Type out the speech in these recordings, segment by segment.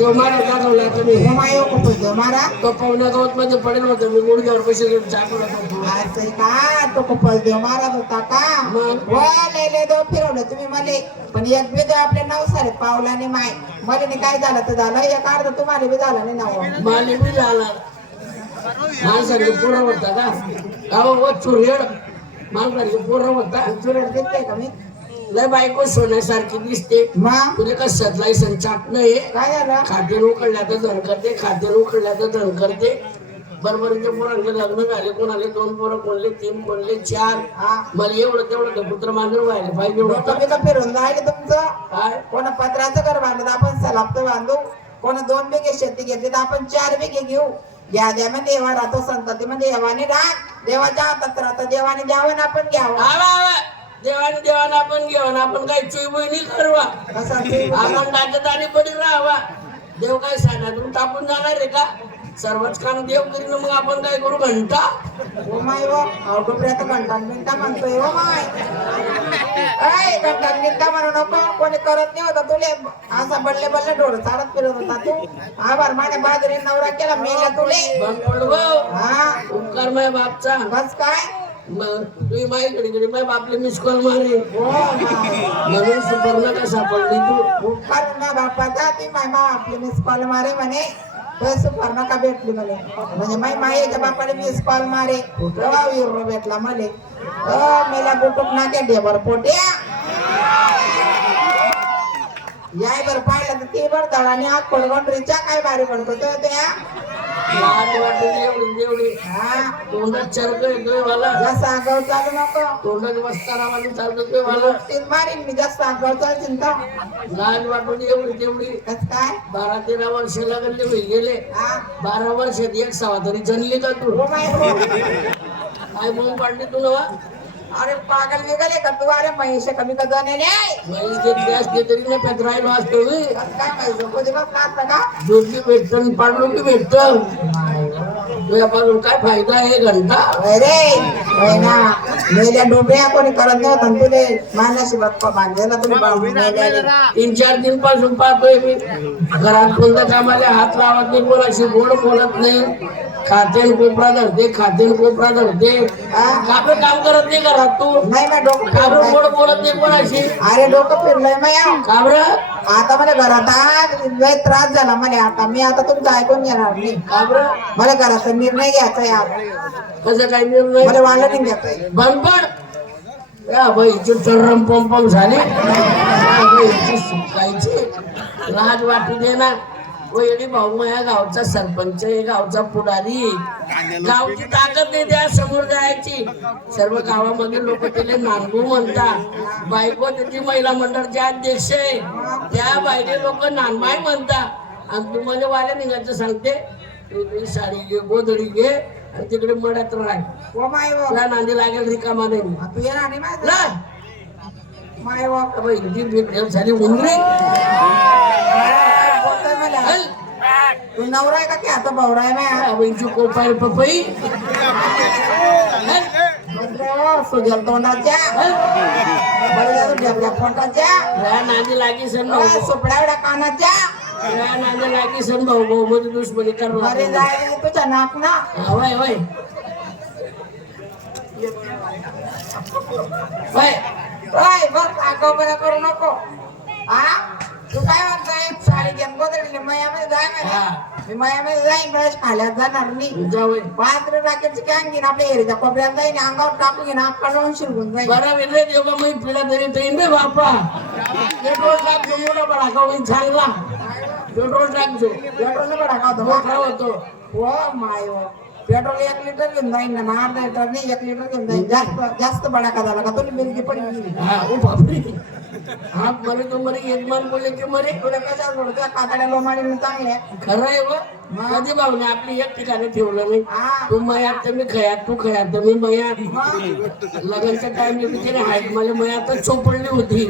मारा दाखवला तुम्ही. होमायो मारा पडेल होतं मी गुडघ्यावर पैसे घेऊन असं का? तो खूपच देव मारत होता का? मग? वा लय लय देव फिरवलं तुम्ही मले. पण एक बी देव आपले नऊ सारे माय. मले काय झालं तर झालं. एक अर्ध तुम्हाला बी झालं नाही नाव. माले बी झाला. माणसाने पुरा होता का? गावा व चुरेड माणसाने पुरा होता दिसते का मी? लय बायको सोन्यासारखी दिसते. मग? तुला का सदलाई संचाट नाही काय झालं? खाते उकडल्या तर धन करते खाते उकडल्या तर धन करते बरोबरच्या पोरांचे लग्न झाले कोणाले दोन पोरं कोणले तीन कोणले चार. हा. मला एवढं तेवढं ते पुत्र मांजर व्हायला पाहिजे होतं. बिकं फिरून राहिले तुमचं. काय? कोण पत्राचं घर बांधलं आपण सलापतं बांधू. कोण दोन बिघे शेती घेतली तर आपण चार बिघे घेऊ. घ्या द्या मग देवा राहतो संतती मध्ये देवाने राह देवाच्या हातात राहतं देवाने द्यावं आपण घ्यावं. देवाने देवाने आपण घेऊन आपण काही चुई बहिणी करवा आपण आणि पडी राहावा. देव काय सांगा टाकून जाणार आहे का? सर्वच काम देव करीन मग आपण काय करू? घंटा? ओ माय घंटा मिनिटा म्हणतोय ओ माय. ऐ घंटा मिनिटा म्हणू नको कोणी करत नाही होता तुले. असा बल्ले बल्ले डोळ चालत फिरत होता तू. आभार माझ्या बाजरी नवरा केला मेला तुले. हा? उपकार माय बापचा. बस काय? मग तुम्ही माझ्याकडे गेली माय बापले मिस कॉल मारे. म्हणून सुपर्ण का सापडली तू? उपकार ना बापाचा ती माय मा आपली मिस कॉल मारे म्हणे. सुपर्ण का भेटली म्हणे? म्हणजे माय मायेच्या बापाने मिस कॉल मारे. विरो भेटला मले. अ मेला बुटुक नाके डेबर पोट्या. याय बर पाहिलं तर ते बर दळाने आग पडगंडरीच्या काय भारी पडतो त्या. वाटत एवढी हा तोंडात मला जसं आगाव चालू नको तोंडात वस्तारा वाली चालतोय मला तीन मारीन मी जास्त वाटून एवढी तेवढी काय बारा तेरा वर्ष लागले गेले हा बारा वर्षात एक सवा तरी जणली का तू माय गॉड. काय म्हणून पाडली तू नवा अरे पागल निघाले का तू? अरे महेश कमी का जाणे नाही म्हैस घेतली असते तरी नाही पेत राहिलो असतो मी काय माहिती का भेटत आणि पाडलो की भेटत तुझ्यापासून काय फायदा आहे घंटा? अरे मेल्या डोबऱ्या कोणी करत नाही होता तुले मानाशी बाप्पा बांधलेला तुम्ही बांधून मेल्याले. तीन चार दिनपासून पाहतोय मी. घरात कोणत्या कामाला हात लावत नाही कोणाशी गोड बोलत नाही. खातेन कोपरा धरते खातेन कोपरा धरते आपलं काम करत नाही घरात तू. नाही ना डोकं काबर फिरलंय. गोड बोलत नाही कोणाशी. अरे डोकं फिरलंय माया काबर? आता मला घरात आज लय त्रास झाला मला आता. मी आता तुमचं ऐकून घेणार नाही. काबर? मला घराचा निर्णय घ्यायचा यार कसं काय निर्णय? मला वाला नाही घ्यायचा या बाईचे चरम पंपम झाले. सुकायची. लाज वाटू दे ना वैरी भाऊ माझ्या गावचा सरपंच आहे गावचा पुढारी. गावची ताकद नाही. त्या समोर जायची. सर्व गावामध्ये लोक त्याला नांदू म्हणतात बायको त्याची महिला मंडळाचे अध्यक्ष आहे. त्या बायले लोक नानमाय म्हणतात आणि तू म्हणजे वाल्या निघायचं सांगते. तू साडी घे गोधडी घे आणि तिकडे मड्यात राह. तुला नांदी लागेल रिकामा नाही. भेट झाली उंदरी काय बोलतोय मला हल. तू नवरा आहे का की आता भावरा आहे माया अबेची कोपाय पपई. सुजल तोंडाच्या हल. बरं झालं ढेबऱ्या पोटाच्या नांदी लागी सण कानाच्या नांदी लागी सण भाऊ भाऊ मध्ये दुश्मनी करणार जाय तुझ्या नाक ना. वय वय वय ओय बघ आगाऊपणा करू नको. हा तू काय म्हणताय? साडी घेऊन गोदडली मयामध्ये जाय हा. मला मी मयामध्ये जाईन वेळेस खाल्यात जाणार नाही जावय पात्र राखेलची कॅन घेईन आपल्या कोपऱ्यात जाईन अंगावर टाकून घेईन आपला जाऊन शिरवून जाईन. बरं वेगळे देव का मी पिढा तरी ट्रेन रे बापा पेट्रोल मोठा बडा का होईल पेट्रोल टाकतो पेट्रोल बडा का मोठा होतो. हो माय हो. पेट्रोल एक लिटर घेऊन जाईन ना अर्धा लिटर नाही एक लिटर घेऊन जाईन. जास्त जास्त बडाका झाला का तुला मिलकी पडली. हा मरे तो मरे यजमान बोलले की मरे तुला कशा सोडतो कातड्या लोमाडी चांगले खरं आहे व। कधी भावने आपली एक ठिकाणी ठेवलं नाही? तू मयात तर मी खयात तू खयात तर मी मयात. लग्नाच्या टाइमला मी तिने हाईट मला मयातच चोपडली होती.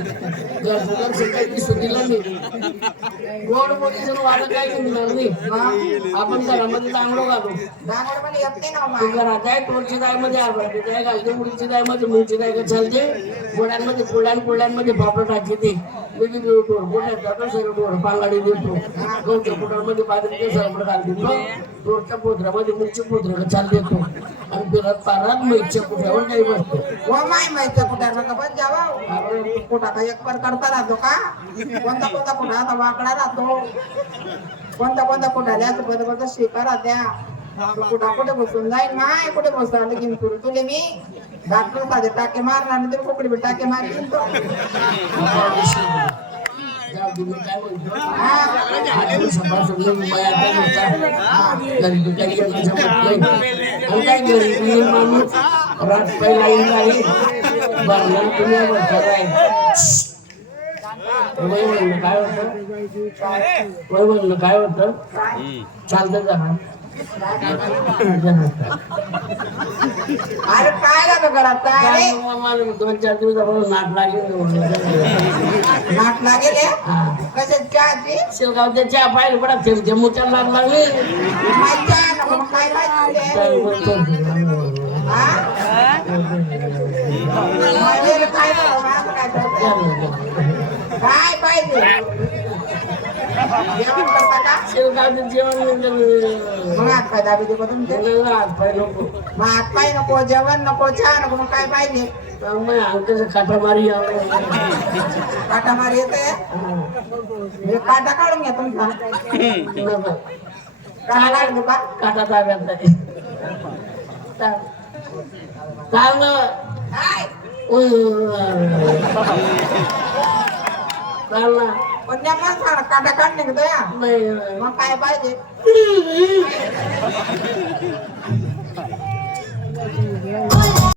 नाही. गोड निघणार नाही. आपण घरामध्ये चांगलो घालू. तू. घरात आहे तोडची दायमध्ये आरबाटी काय घालते मुलीची दायमध्ये मुलीची दाय चालते. पोळ्यां पोळ्यांमध्ये टाकते. ते मी ढोर पोटात जातो देतो पोटामध्ये देतो चाल देतो आणि फिरत पारात मैच्या पोत्रावर बसतो माय कुठे पण जावा कुठा का एक पर करता राहतो का कोणता कोणता कुठा आता वाकडा राहतो? कोणता कोणता कुठाल्या बरं बरं शिका राहत्या? कुठा कुठे बसून जाईन माय? कुठे बसून आलं की तुले मी? डॉक्टर साधे टाके मारणार आणि तुम्ही कुकडे बी टाके मारतील तो जाऊ दे, मी काय म्हणतो हा. आठ दिवसापासून मी बाया काय म्हणता घरी तू काही येणं जमत नाही आणि काय घरी मी माणूस रात पहिला येऊन राही बांधलं तुम्ही म्हणता काय काय होतं वय म्हणलं काय होतं चालतं जा अरे काय झालं घरात? काय? दोन चार दिवसापासून नाट लागेल नाक लागेल कशात चहाची शेवगावच्या चहा पाहिजे पडा थेंब थेंब मुचायला लाग लागले. काय पाहिजे काय करावं? काय जेवण मग हात पाय दाबी. हात पाय नको मग हात पाय नको जेवण नको चहा नको मग काय पाहिजे? काटा मारी काटा मार येते काटा काढून घ्या तुमचा काटा का? काटा ताब्यात नाही. चांग काय? ना. पण त्या माणसाला काटा काढणे का मग काय पाहिजे